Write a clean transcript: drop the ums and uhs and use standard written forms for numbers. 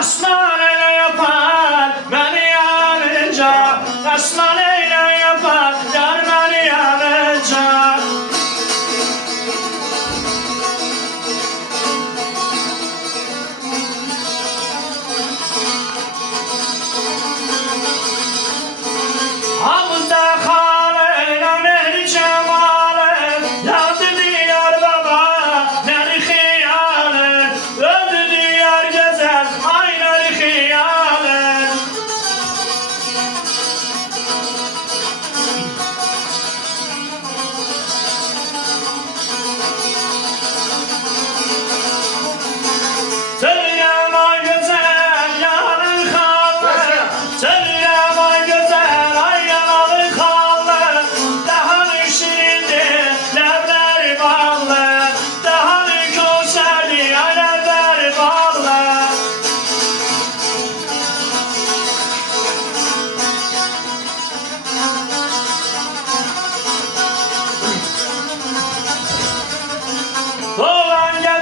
Aslan ele yapar beni yanınca, aslan ele yapar yar beni yanınca. Hamza Halil Mehri Cemal'in yandı diyar baba neri hiyalin, öldü diyar gezer ay neri hiyalin. Söylem ay güzel yanın halin, söylem ay güzel ay yanın halin. Daha şirindir lebleri ballı, daha köşeli ay lebleri ballı. Dolan gel